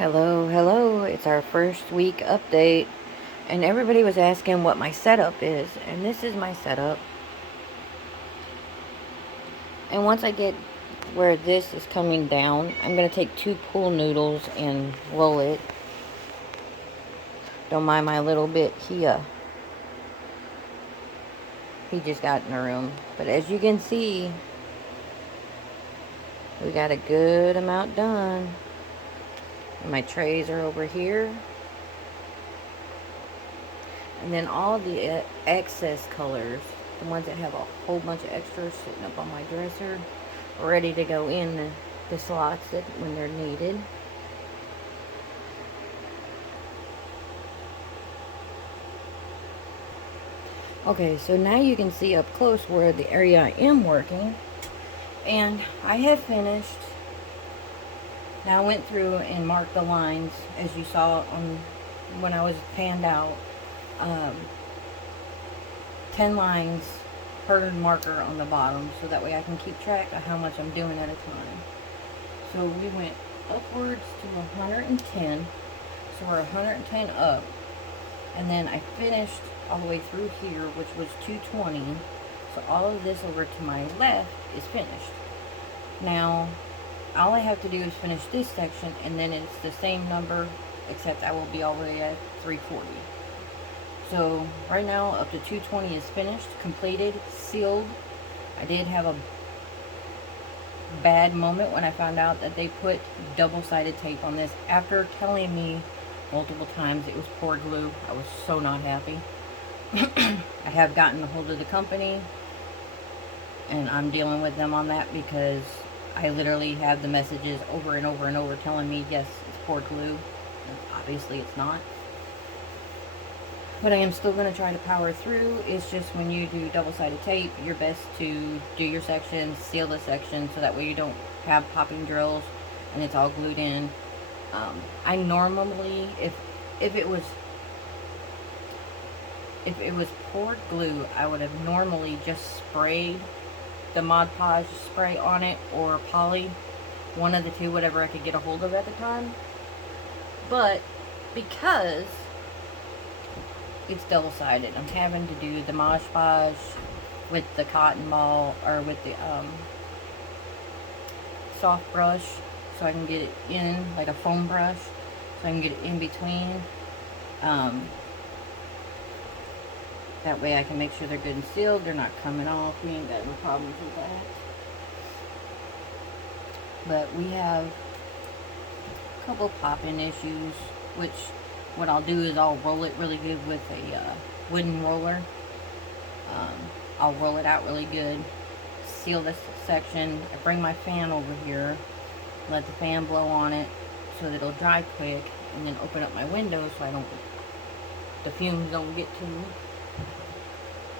Hello, hello. It's our first week update, and everybody was asking what my setup is, and this is my setup. And once I get where this is coming down, I'm going to take 2 pool noodles and roll it. Don't mind my little bit. He just got in the room. But as you can see, we got a good amount done. My trays are over here. And then all the excess colors, the ones that have a whole bunch of extras sitting up on my dresser, ready to go in the slots that when they're needed. Okay, so now you can see up close where the area I am working. And I have finished. Now I went through and marked the lines as you saw on when I was panned out. 10 lines per marker on the bottom, so that way I can keep track of how much I'm doing at a time. So we went upwards to 110, so we're 110 up, and then I finished all the way through here, which was 220. So all of this over to my left is finished. Now all I have to do is finish this section, and then it's the same number, except I will be all the way at 340. So right now up to 220 is finished, completed, sealed. I did have a bad moment when I found out that they put double-sided tape on this. After telling me multiple times it was poured glue, I was so not happy. I have gotten a hold of the company, and I'm dealing with them on that because I literally have the messages over and over and over telling me, yes, it's poured glue. And obviously it's not. But I am still going to try to power through. It's just when you do double-sided tape, you're best to do your section, seal the section, so that way you don't have popping drills and it's all glued in. I normally, if it was poured glue, I would have normally just sprayed the Mod Podge spray on it, or poly, one of the two, whatever I could get a hold of at the time. But because it's double-sided, I'm having to do the Mod Podge with the cotton ball, or with the soft brush, so I can get it in, like a foam brush, so I can get it in between. That way I can make sure they're good and sealed, they're not coming off. We ain't got no problems with that. But we have a couple popping issues, which what I'll do is I'll roll it really good with a wooden roller. I'll roll it out really good, seal this section. I bring my fan over here, let the fan blow on it so that it'll dry quick, and then open up my window so the fumes don't get to me.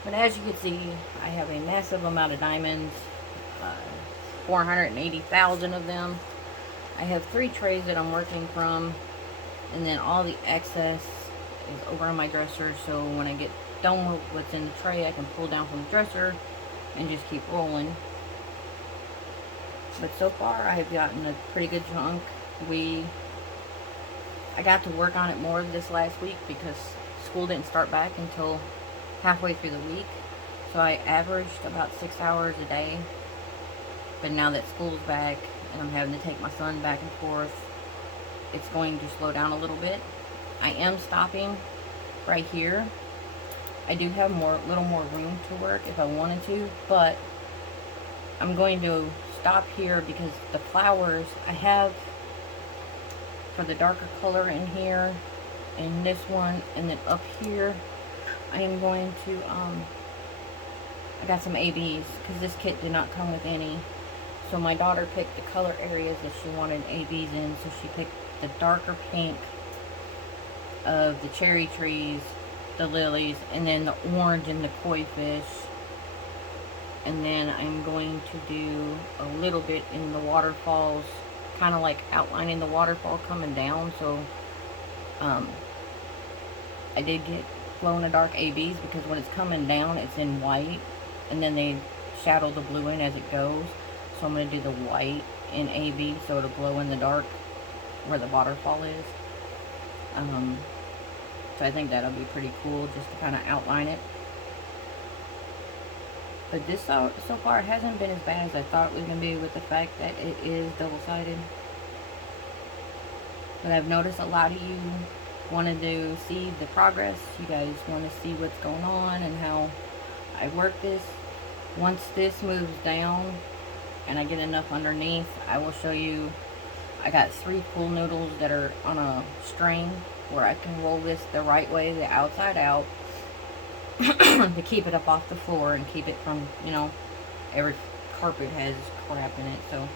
But as you can see, I have a massive amount of diamonds, 480,000 of them. I have 3 trays that I'm working from, and then all the excess is over on my dresser, so when I get done with what's in the tray, I can pull down from the dresser and just keep rolling. But so far, I have gotten a pretty good chunk. I got to work on it more this last week because school didn't start back until halfway through the week, so I averaged about 6 hours a day. But now that school's back and I'm having to take my son back and forth, it's going to slow down a little bit. I am stopping right here. I do have a little more room to work if I wanted to, but I'm going to stop here because the flowers I have for the darker color in here, and this one, and then up here I am going to I got some ABs because this kit did not come with any. So my daughter picked the color areas that she wanted ABs in, so she picked the darker pink of the cherry trees, the lilies, and then the orange and the koi fish. And then I'm going to do a little bit in the waterfalls, kind of like outlining the waterfall coming down. So I did get glow-in-the-dark ABs because when it's coming down, it's in white, and then they shadow the blue in as it goes. So I'm going to do the white in AB so it'll glow in the dark where the waterfall is. So I think that'll be pretty cool just to kind of outline it. But this so far hasn't been as bad as I thought it was going to be, with the fact that it is double-sided. But I've noticed a lot of you wanted to see the progress. You guys want to see what's going on and how I work this. Once this moves down and I get enough underneath, I will show you. I got 3 pool noodles that are on a string where I can roll this the right way, the outside out, to keep it up off the floor and keep it from, you know, every carpet has crap in it. So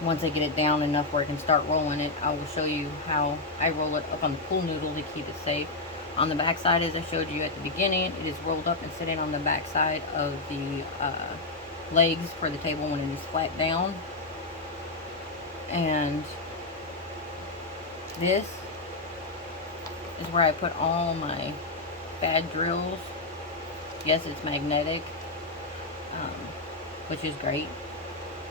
once I get it down enough where I can start rolling it, I will show you how I roll it up on the pool noodle to keep it safe. On the back side, as I showed you at the beginning, it is rolled up and sitting on the back side of the legs for the table when it is flat down. And this is where I put all my bad drills. Yes, it's magnetic, which is great.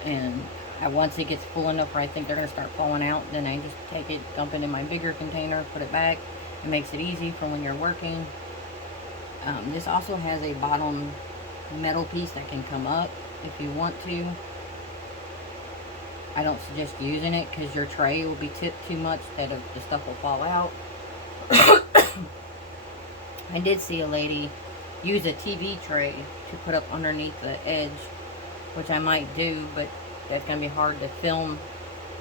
And once it gets full enough where I think they're going to start falling out, then I just take it, dump it in my bigger container, put it back. It makes it easy for when you're working. This also has a bottom metal piece that can come up if you want to. I don't suggest using it because your tray will be tipped too much that the stuff will fall out. I did see a lady use a TV tray to put up underneath the edge, which I might do, but that's going to be hard to film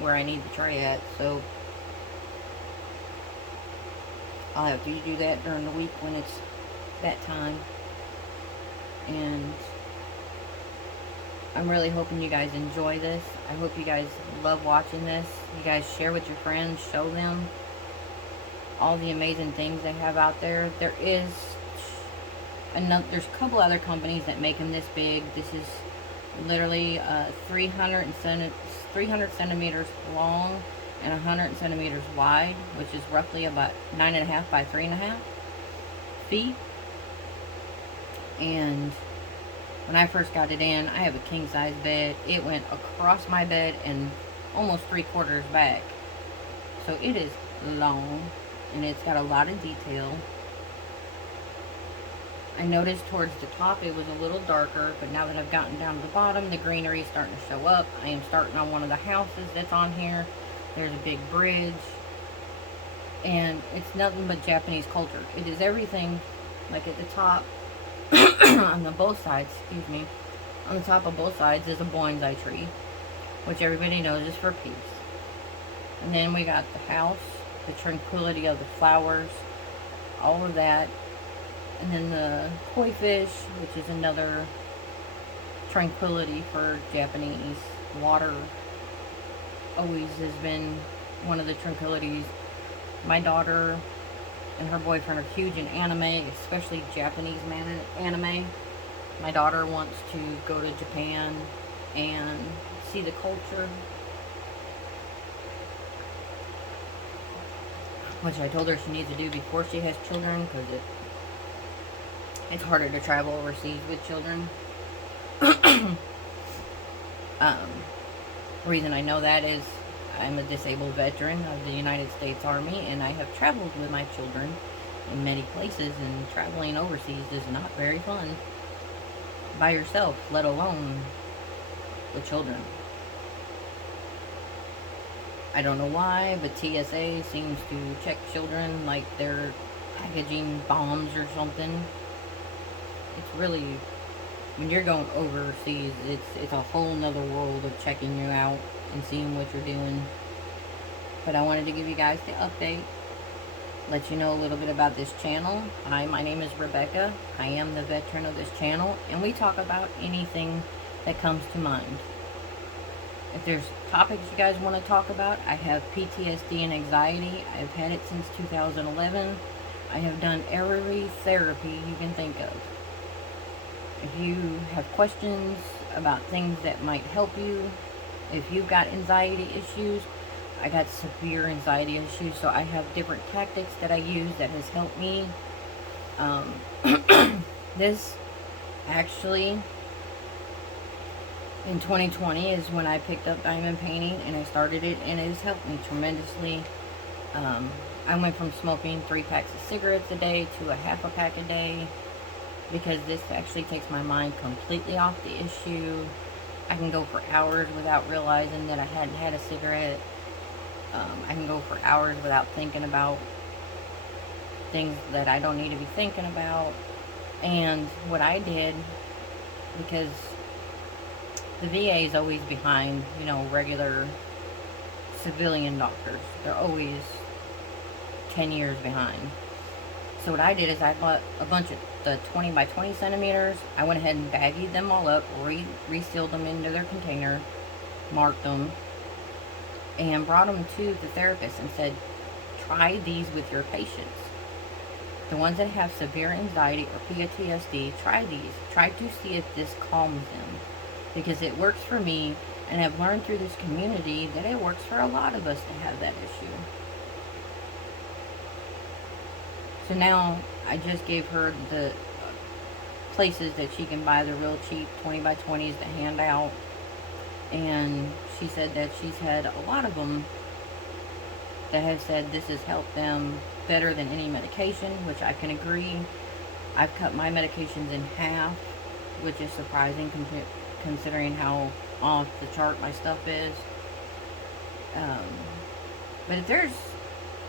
where I need the tray at, so I'll have to do that during the week when it's that time. And I'm really hoping you guys enjoy this. I hope you guys love watching this. You guys share with your friends, show them all the amazing things they have out there. There's a couple other companies that make them this big. This is literally 300 centimeters long and 100 centimeters wide, which is roughly about 9.5 by 3.5 feet. And when I first got it in, I have a king size bed. It went across my bed and almost 3/4 back. So it is long and it's got a lot of detail. I noticed towards the top it was a little darker, but now that I've gotten down to the bottom, the greenery is starting to show up. I am starting on one of the houses that's on here. There's a big bridge, and it's nothing but Japanese culture. It is everything, like at the top, on the both sides, excuse me, on the top of both sides is a bonsai tree, which everybody knows is for peace. And then we got the house, the tranquility of the flowers, all of that. And then the koi fish, which is another tranquility for Japanese. Water always has been one of the tranquilities. My daughter and her boyfriend are huge in anime, especially Japanese anime. My daughter wants to go to Japan and see the culture, which I told her she needs to do before she has children, because it's harder to travel overseas with children. Reason I know that is I'm a disabled veteran of the United States Army, and I have traveled with my children in many places, and traveling overseas is not very fun by yourself, let alone with children. I don't know why, but TSA seems to check children like they're packaging bombs or something. It's really, when you're going overseas, it's a whole nother world of checking you out and seeing what you're doing. But I wanted to give you guys the update, let you know a little bit about this channel. Hi, my name is Rebecca. I am the veteran of this channel, and we talk about anything that comes to mind. If there's topics you guys want to talk about, I have PTSD and anxiety. I've had it since 2011. I have done every therapy you can think of. If you have questions about things that might help you, if you've got anxiety issues, I got severe anxiety issues, so I have different tactics that I use that has helped me. This actually In 2020 is when I picked up diamond painting and I started it, and it has helped me tremendously. I went from smoking 3 packs of cigarettes a day to a half a pack a day, because this actually takes my mind completely off the issue. I can go for hours without realizing that I hadn't had a cigarette. I can go for hours without thinking about things that I don't need to be thinking about. And what I did, because the VA is always behind, regular civilian doctors. They're always 10 years behind. So what I did is I bought a bunch of the 20 by 20 centimeters. I went ahead and baggied them all up, resealed them into their container, marked them, and brought them to the therapist and said, try these with your patients. The ones that have severe anxiety or PTSD, try these. Try to see if this calms them. Because it works for me, and I've learned through this community that it works for a lot of us to have that issue. So now I just gave her the places that she can buy the real cheap 20 by 20s to hand out. And she said that she's had a lot of them that have said this has helped them better than any medication, which I can agree. I've cut my medications in half, which is surprising considering how off the chart my stuff is. But if there's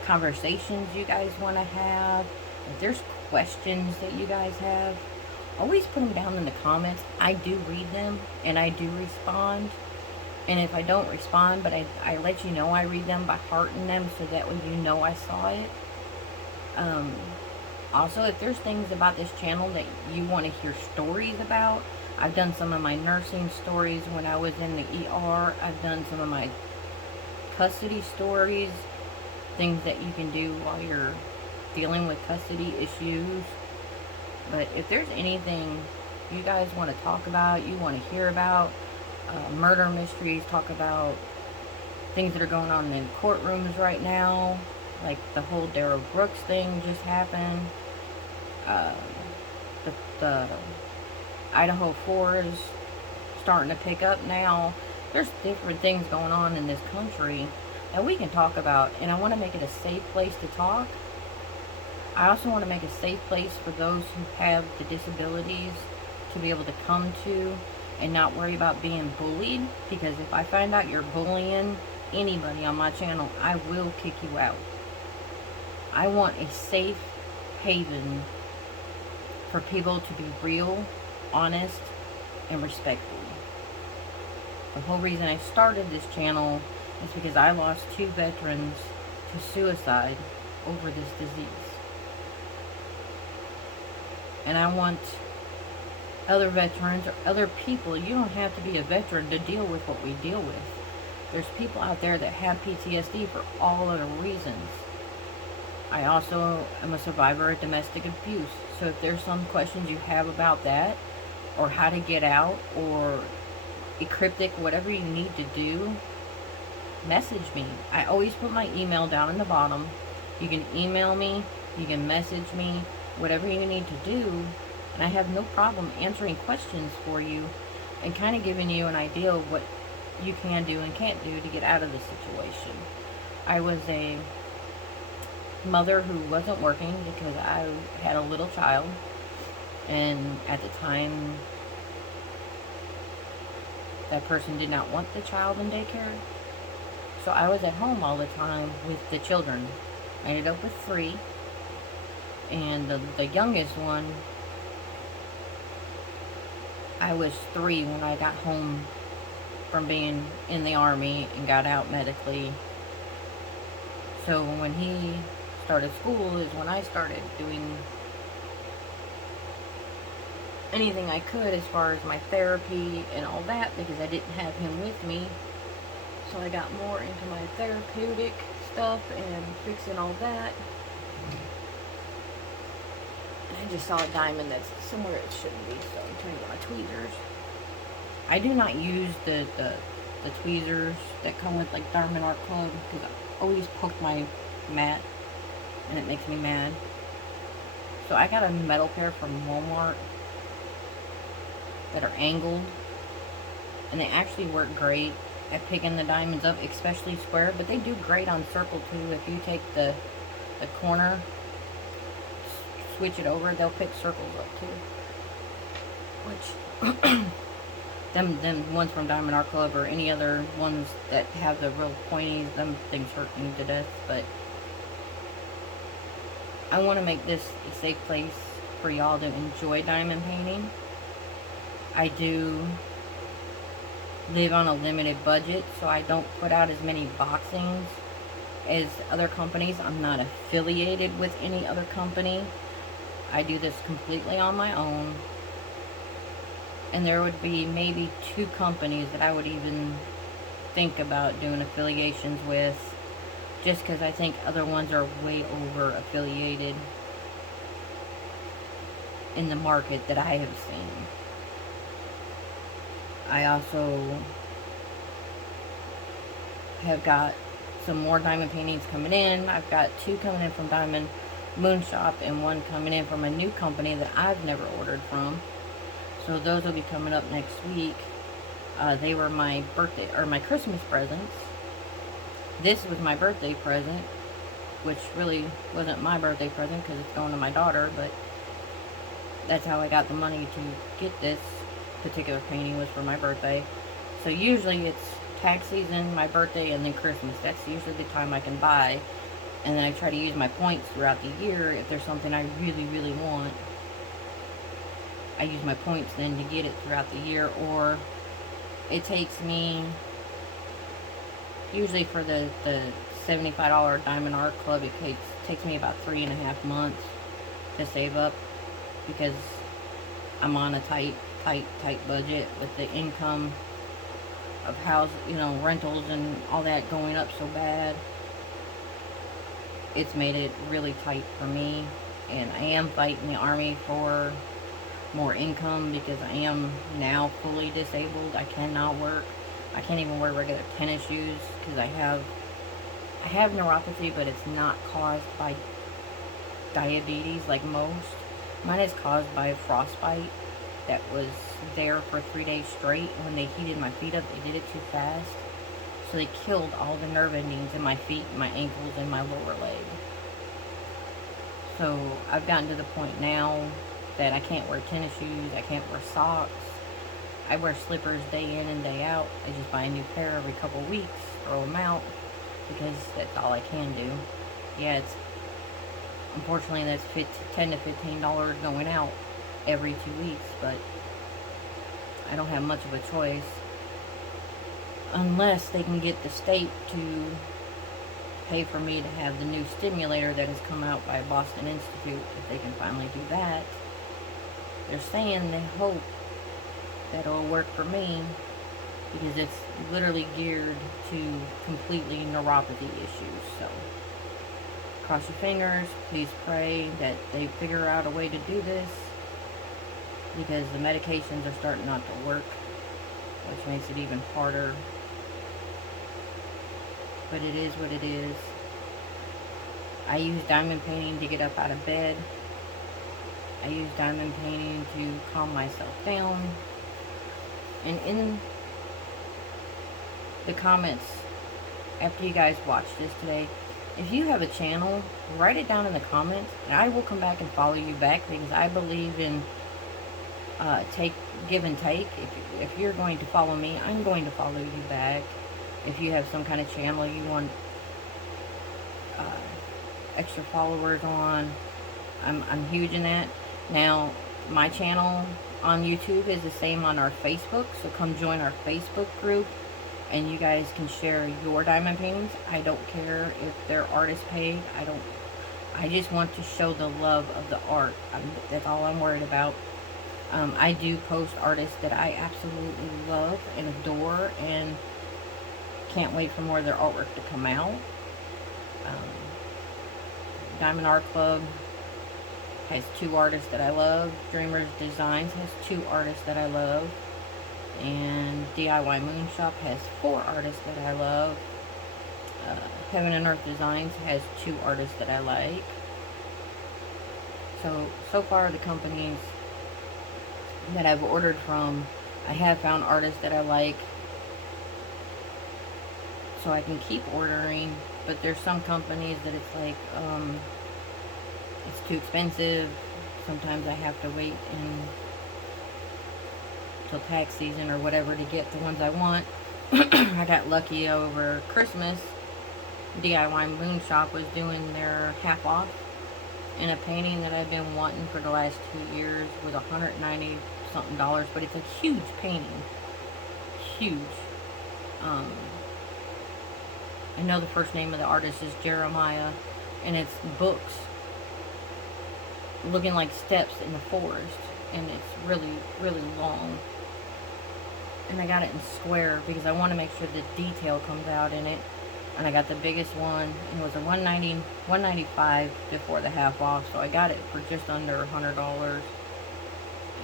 conversations you guys want to have, if there's questions that you guys have, always put them down in the comments. I do read them and I do respond. And if I don't respond, but I let you know I read them by hearting them, so that way you know I saw it. Also, if there's things about this channel that you want to hear stories about, I've done some of my nursing stories when I was in the ER. I've done some of my custody stories, things that you can do while you're dealing with custody issues. But if there's anything you guys want to talk about, you want to hear about, murder mysteries, talk about things that are going on in courtrooms right now, like the whole Darrell Brooks thing just happened. The Idaho 4 is starting to pick up now. There's different things going on in this country that we can talk about, and I want to make it a safe place to talk. I also want to make a safe place for those who have the disabilities to be able to come to and not worry about being bullied, because if I find out you're bullying anybody on my channel, I will kick you out. I want a safe haven for people to be real, honest, and respectful. The whole reason I started this channel is because I lost 2 veterans to suicide over this disease. And I want other veterans or other people, you don't have to be a veteran to deal with what we deal with. There's people out there that have PTSD for all other reasons. I also am a survivor of domestic abuse. So if there's some questions you have about that, or how to get out, or a cryptic, whatever you need to do, message me. I always put my email down in the bottom. You can email me, you can message me, whatever you need to do, and I have no problem answering questions for you and kind of giving you an idea of what you can do and can't do to get out of the situation. I was a mother who wasn't working because I had a little child, and at the time that person did not want the child in daycare, so I was at home all the time with the children. I ended up with 3, and the youngest one, I was 3 when I got home from being in the Army and got out medically. So when he started school is when I started doing anything I could as far as my therapy and all that, because I didn't have him with me. So I got more into my therapeutic stuff and fixing all that. And I just saw a diamond that's somewhere it shouldn't be, so I'm trying to get my tweezers. I do not use the tweezers that come with like Diamond Art Club, because I always poke my mat and it makes me mad. So I got a metal pair from Walmart that are angled, and they actually work great at picking the diamonds up, especially square, but they do great on circle too. If you take the corner, switch it over, they'll pick circles up too. Which them ones from Diamond Art Club or any other ones that have the real pointies, them things hurt me to death. But I want to make this a safe place for y'all to enjoy diamond painting. I do live on a limited budget, so I don't put out as many boxings as other companies. I'm not affiliated with any other company. I do this completely on my own. And there would be maybe 2 companies that I would even think about doing affiliations with, just because I think other ones are way over affiliated in the market that I have seen. I also have got some more diamond paintings coming in. I've got 2 coming in from Diamond Moon Shop and 1 coming in from a new company that I've never ordered from. So those will be coming up next week. They were my birthday or my Christmas presents. This was my birthday present, which really wasn't my birthday present because it's going to my daughter, but that's how I got the money to get this particular painting, was for my birthday. So usually it's tax season, my birthday, and then Christmas. That's usually the time I can buy. And then I try to use my points throughout the year if there's something I really, really want. I use my points then to get it throughout the year, or it takes me, usually for the $75 Diamond Art Club, it takes me about 3.5 months to save up, because I'm on a tight budget with the income of house, rentals and all that going up so bad. It's made it really tight for me, and I am fighting the Army for more income because I am now fully disabled. I cannot work. I can't even wear regular tennis shoes because I have neuropathy, but it's not caused by diabetes like most. Mine is caused by frostbite that was there for 3 days straight. When they heated my feet up, they did it too fast. So they killed all the nerve endings in my feet, my ankles, and my lower leg. So I've gotten to the point now that I can't wear tennis shoes, I can't wear socks. I wear slippers day in and day out. I just buy a new pair every couple weeks, throw them out, because that's all I can do. Yeah, unfortunately that's $10 to $15 going out every 2 weeks, but I don't have much of a choice. Unless they can get the state to pay for me to have the new stimulator that has come out by Boston Institute. If they can finally do that, they're saying they hope that it'll work for me, because it's literally geared to completely neuropathy issues. So cross your fingers, please pray that they figure out a way to do this, because the medications are starting not to work, which makes it even harder. But it is what it is. I use diamond painting to get up out of bed. I use diamond painting to calm myself down. And in the comments, after you guys watch this today, if you have a channel, write it down in the comments, and I will come back and follow you back, because I believe in give and take. If you're going to follow me, I'm going to follow you back. If you have some kind of channel you want extra followers on, I'm huge in that. Now, my channel on YouTube is the same on our Facebook, so come join our Facebook group, and you guys can share your diamond paintings. I don't care if they're artist paid. I just want to show the love of the art. That's all I'm worried about. I do post artists that I absolutely love and adore, and can't wait for more of their artwork to come out. Diamond Art Club has 2 artists that I love. Dreamers Designs has 2 artists that I love. And DIY Moon Shop has 4 artists that I love. Heaven and Earth Designs has 2 artists that I like. So far the companies that I've ordered from, I have found artists that I like. so I can keep ordering. But there's some companies that it's like, it's too expensive. Sometimes I have to wait until tax season or whatever to get the ones I want. I got lucky over Christmas. DIY Moon Shop was doing their half off, and a painting that I've been wanting for the last 2 years was $190 something, but it's a huge painting. Huge. I know the first name of the artist is Jeremiah, and it's books looking like steps in the forest, and it's really, really long. And I got it in square because I want to make sure the detail comes out in it. And I got the biggest one, and it was a $195 before the half off, so I got it for just under $100.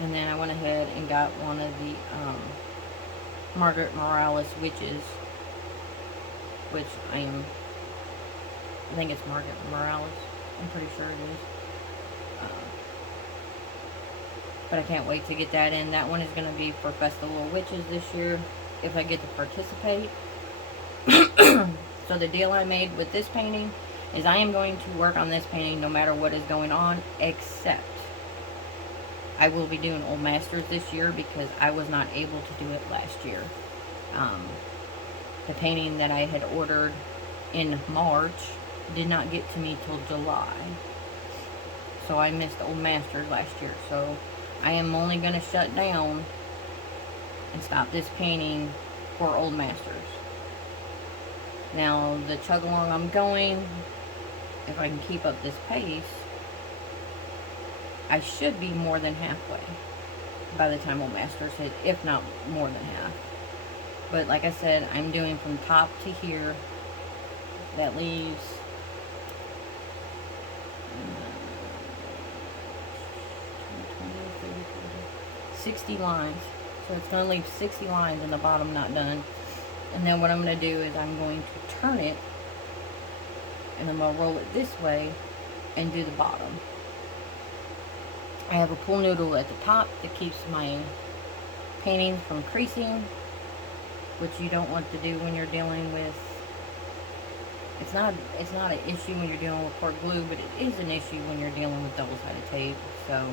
And then I went ahead and got one of the Margaret Morales witches, which I think it's Margaret Morales. I'm pretty sure it is. But I can't wait to get that in. That one is going to be for Festival of Witches this year, if I get to participate. So the deal I made with this painting is I am going to work on this painting no matter what is going on, except I will be doing Old Masters this year because I was not able to do it last year. The painting that I had ordered in March did not get to me till July. So I missed Old Masters last year. So I am only going to shut down and stop this painting for Old Masters. Now, the chug along I'm going, if I can keep up this pace, I should be more than halfway by the time Old Masters hit, if not more than half. But like I said, I'm doing from top to here. That leaves 60 lines. So it's going to leave 60 lines in the bottom not done. And then what I'm going to do is I'm going to turn it, and I'm going to roll it this way and do the bottom. I have a pool noodle at the top that keeps my paintings from creasing, which you don't want to do when you're dealing with, it's not an issue when you're dealing with cork glue, but it is an issue when you're dealing with double-sided tape. So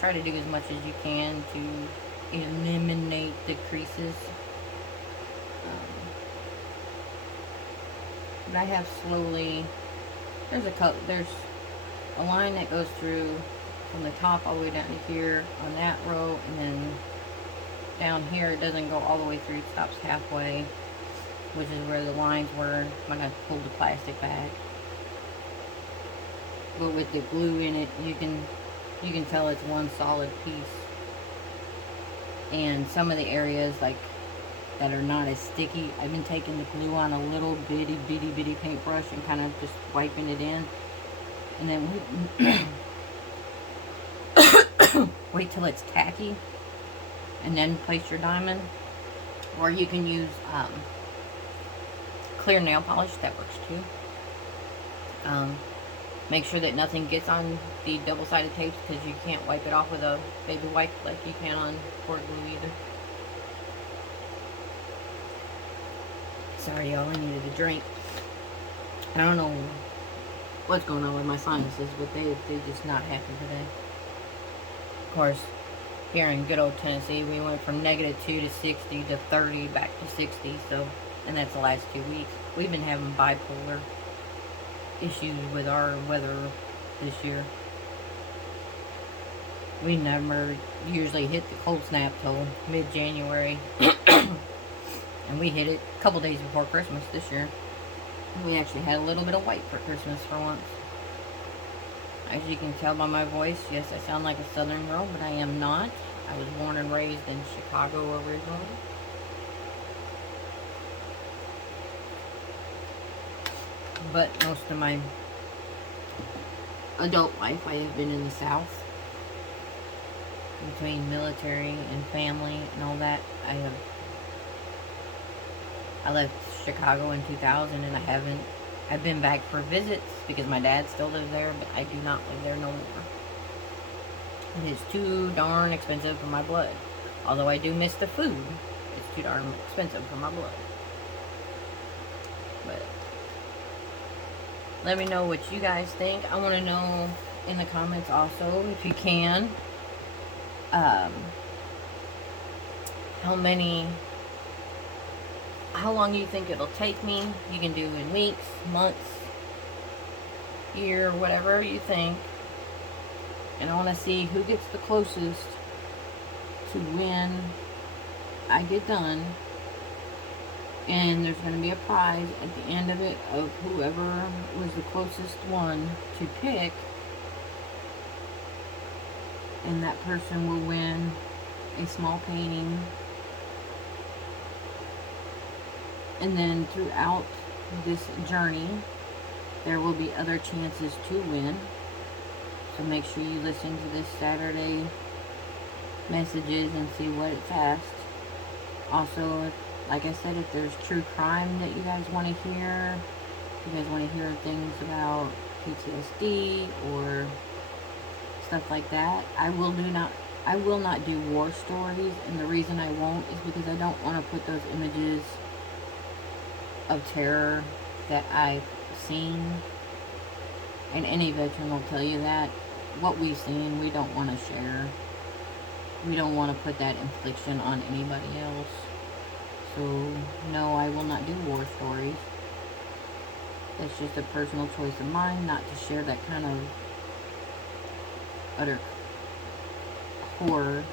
try to do as much as you can to eliminate the creases. But I have slowly, there's a line that goes through from the top all the way down to here on that row, and then down here it doesn't go all the way through, it stops halfway, which is where the lines were when I pulled the plastic back. But with the glue in it, you can tell it's one solid piece. And some of the areas like that are not as sticky, I've been taking the glue on a little bitty paintbrush and kind of just wiping it in, and then wait till it's tacky and then place your diamond. Or you can use clear nail polish, that works too. Make sure that nothing gets on the double-sided tapes, because you can't wipe it off with a baby wipe like you can on cord glue either. Sorry y'all, I needed a drink. I don't know what's going on with my sinuses, but they're just not happy today. Of course, here in good old Tennessee, we went from -2 to 60 to 30 back to 60, so, and that's the last 2 weeks. We've been having bipolar issues with our weather this year. We never usually hit the cold snap till mid-January. And we hit it a couple days before Christmas this year. We actually had a little bit of white for Christmas for once. As you can tell by my voice, yes, I sound like a southern girl, but I am not. I was born and raised in Chicago originally. But most of my adult life I have been in the South. Between military and family and all that, I left Chicago in 2000, and I've been back for visits because my dad still lives there, but I do not live there no more. It is too darn expensive for my blood. Although I do miss the food, it's too darn expensive for my blood. But let me know what you guys think. I want to know in the comments also, if you can, how long you think it'll take me. You can do in weeks, months, year, whatever you think. And I want to see who gets the closest to when I get done. And there's going to be a prize at the end of it of whoever was the closest one to pick. And that person will win a small painting. And then throughout this journey, there will be other chances to win. So make sure you listen to this Saturday messages and see what it's asked. Also, like I said, if there's true crime that you guys want to hear, if you guys want to hear things about PTSD or stuff like that, I will not do war stories. And the reason I won't is because I don't want to put those images of terror that I've seen, and any veteran will tell you that what we've seen, we don't want to share. We don't want to put that infliction on anybody else. So no, I will not do war stories. That's just a personal choice of mine, not to share that kind of utter horror.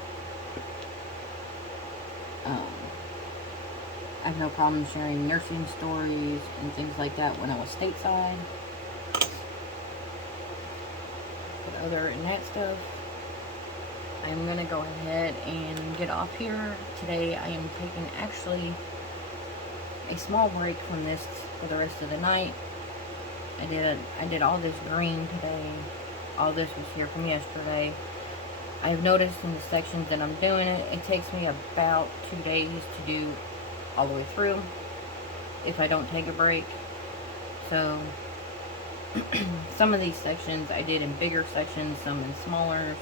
I have no problem sharing nursing stories and things like that when I was stateside. But other than that stuff, I'm going to go ahead and get off here. Today I am taking actually a small break from this for the rest of the night. I did all this green today. All this was here from yesterday. I've noticed in the sections that I'm doing it takes me about 2 days to do all the way through if I don't take a break. So some of these sections I did in bigger sections, some in smaller.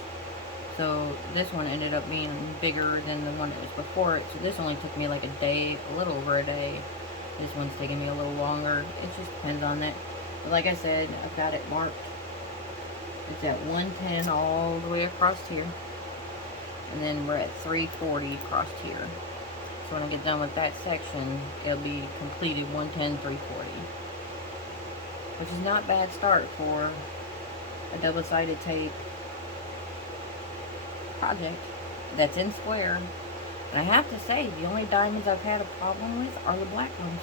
So this one ended up being bigger than the one that was before it. So this only took me like a day, a little over a day. This one's taking me a little longer. It just depends on that. But like I said, I've got it marked. It's at 110 all the way across here. And then we're at 340 across here. So when I get done with that section, it'll be completed 110, 340. Which is not a bad start for a double-sided tape project that's in square. And I have to say, the only diamonds I've had a problem with are the black ones.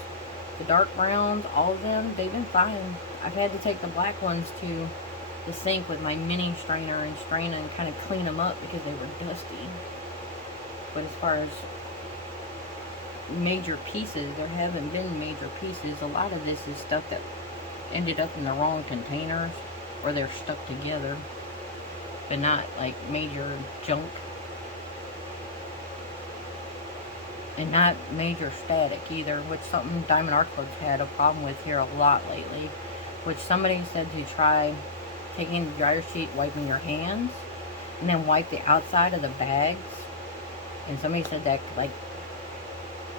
The dark browns, all of them, they've been fine. I've had to take the black ones to the sink with my mini strainer and strain and kind of clean them up because they were dusty. But as far as major pieces, there haven't been major pieces. A lot of this is stuff that ended up in the wrong containers or they're stuck together, but not like major junk. And not major static either, which something Diamond Art Club's had a problem with here a lot lately. Which somebody said to try taking the dryer sheet, wiping your hands, and then wipe the outside of the bags. And somebody said that like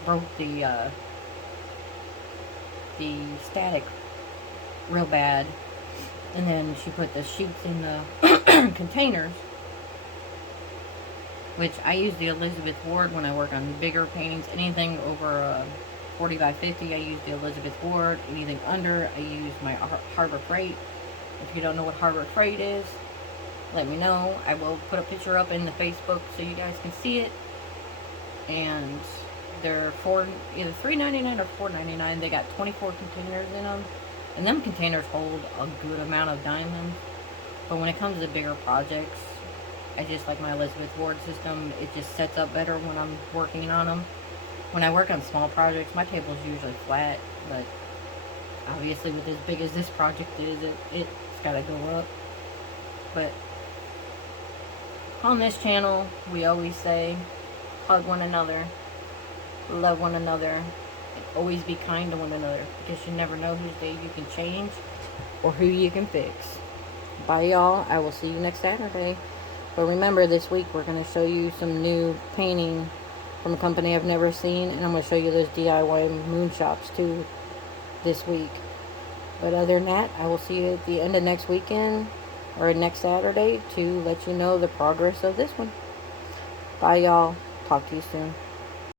broke the static real bad. And then she put the sheets in the containers, which I use the Elizabeth Ward when I work on bigger paintings. Anything over 40 by 50, I use the Elizabeth Ward. Anything under, I use my Harbor Freight. If you don't know what Harbor Freight is, let me know. I will put a picture up in the Facebook so you guys can see it. And they're either $3.99 or $4.99. They got 24 containers in them. And them containers hold a good amount of diamonds. But when it comes to bigger projects, I just like my Elizabeth Ward system. It just sets up better when I'm working on them. When I work on small projects, my table's usually flat, but obviously with as big as this project is, it's got to go up. But on this channel, we always say, hug one another, love one another, and always be kind to one another, because you never know whose day you can change or who you can fix. Bye, y'all. I will see you next Saturday. But remember, this week we're going to show you some new painting from a company I've never seen, and I'm going to show you those DIY moon shops too. this week. But other than that, I will see you at the end of next weekend or next Saturday to let you know the progress of this one. Bye, y'all. Talk to you soon.